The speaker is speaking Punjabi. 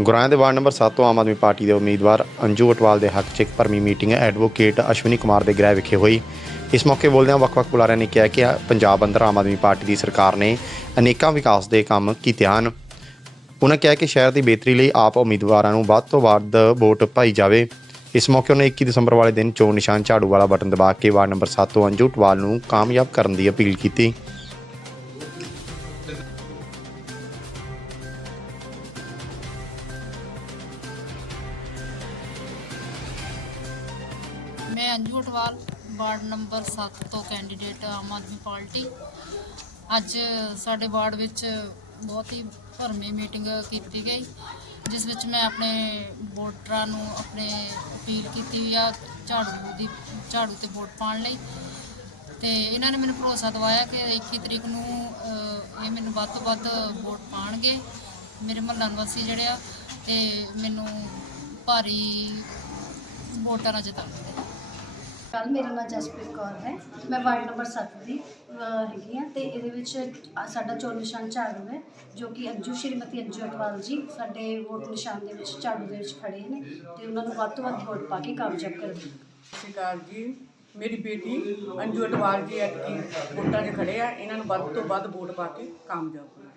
ਗੁਰਾਂ ਦੇ ਵਾਰਡ ਨੰਬਰ 7 ਤੋਂ ਆਮ ਆਦਮੀ ਪਾਰਟੀ ਦੇ ਉਮੀਦਵਾਰ ਅੰਜੂ ਅਟਵਾਲ ਦੇ ਹੱਕ 'ਚ ਇੱਕ ਭਰਮੀ ਮੀਟਿੰਗ ਐਡਵੋਕੇਟ ਅਸ਼ਵਨੀ ਕੁਮਾਰ ਦੇ ਗ੍ਰਹਿ ਵਿਖੇ ਹੋਈ। ਇਸ ਮੌਕੇ ਬੋਲਦਿਆਂ ਵੱਖ-ਵੱਖ ਬੁਲਾਰਿਆਂ ਨੇ ਕਿਹਾ ਕਿ ਪੰਜਾਬ ਅੰਦਰ ਆਮ ਆਦਮੀ ਪਾਰਟੀ ਦੀ ਸਰਕਾਰ ਨੇ ਅਨੇਕਾਂ ਵਿਕਾਸ ਦੇ ਕੰਮ ਕੀਤੇ ਹਨ। ਉਹਨਾਂ ਕਿਹਾ ਕਿ ਸ਼ਹਿਰ ਦੀ ਬਿਹਤਰੀ ਲਈ ਆਪ ਉਮੀਦਵਾਰਾਂ ਨੂੰ ਵੱਧ ਤੋਂ ਵੱਧ ਵੋਟ ਪਾਈ ਜਾਵੇ। ਇਸ ਮੌਕੇ ਉਹਨੇ 21 ਦਸੰਬਰ ਵਾਲੇ ਦਿਨ ਚੋਣ ਨਿਸ਼ਾਨ ਝਾੜੂ ਵਾਲਾ ਬਟਨ ਦਬਾ ਕੇ ਵਾਰਡ ਨੰਬਰ 7 ਤੋਂ ਅੰਜੂ ਅਟਵਾਲ ਨੂੰ ਕਾਮਯਾਬ ਕਰਨ ਦੀ ਅਪੀਲ ਕੀਤੀ। ਮੈਂ ਅੰਜੂ ਅਟਵਾਲ, ਵਾਰਡ ਨੰਬਰ 7 ਤੋਂ ਕੈਂਡੀਡੇਟ ਆਮ ਆਦਮੀ ਪਾਰਟੀ। ਅੱਜ ਸਾਡੇ ਵਾਰਡ ਵਿੱਚ ਬਹੁਤ ਹੀ ਭਰਮੀ ਮੀਟਿੰਗ ਕੀਤੀ ਗਈ, ਜਿਸ ਵਿੱਚ ਮੈਂ ਆਪਣੇ ਵੋਟਰਾਂ ਨੂੰ ਆਪਣੇ ਅਪੀਲ ਕੀਤੀ ਆ ਝਾੜੂ ਦੀ, ਝਾੜੂ ਤੇ ਵੋਟ ਪਾਉਣ ਲਈ। ਤੇ ਇਹਨਾਂ ਨੇ ਮੈਨੂੰ ਭਰੋਸਾ ਦਵਾਇਆ ਕਿ 21 ਤਰੀਕ ਨੂੰ ਇਹ ਮੈਨੂੰ ਵੱਧ ਤੋਂ ਵੱਧ ਵੋਟ ਪਾਣਗੇ ਮੇਰੇ ਮਹੱਲਾ ਨਿਵਾਸੀ ਜਿਹੜੇ ਆ, ਤੇ ਮੈਨੂੰ ਭਾਰੀ ਵੋਟਾਂ ਨਾਲ ਜਿਤਾਉਣਗੇ ਕੱਲ ਮੇਰਾ ਨਾਮ ਜਸਪ੍ਰੀਤ ਕੌਰ ਹੈ। ਮੈਂ ਵਾਰਡ ਨੰਬਰ 7 ਦੀ ਹੈਗੀ ਹਾਂ ਤੇ ਇਹਦੇ ਵਿੱਚ ਸਾਡਾ ਚੋਣ ਨਿਸ਼ਾਨ ਝਾੜੂ ਹੈ, ਜੋ ਕਿ ਅੰਜੂ, ਸ਼੍ਰੀਮਤੀ ਅੰਜੂ ਅਟਵਾਲ ਜੀ ਸਾਡੇ ਵੋਟ ਨਿਸ਼ਾਨ ਦੇ ਵਿੱਚ ਝਾੜੂ ਦੇ ਵਿੱਚ ਖੜੇ ਨੇ ਤੇ ਉਹਨਾਂ ਨੂੰ ਵੱਧ ਤੋਂ ਵੱਧ ਵੋਟ ਪਾ ਕੇ ਕਾਮਯਾਬ ਕਰਨਗੇ ਸਤਿ ਸ਼੍ਰੀ ਅਕਾਲ ਜੀ। ਮੇਰੀ ਬੇਟੀ ਅੰਜੂ ਅਟਵਾਲ ਜੀ ਐਤਕੀ ਵੋਟਾਂ 'ਚ ਖੜੇ ਆ, ਇਹਨਾਂ ਨੂੰ ਵੱਧ ਤੋਂ ਵੱਧ ਵੋਟ ਪਾ ਕੇ ਕਾਮਯਾਬ ਕਰੋ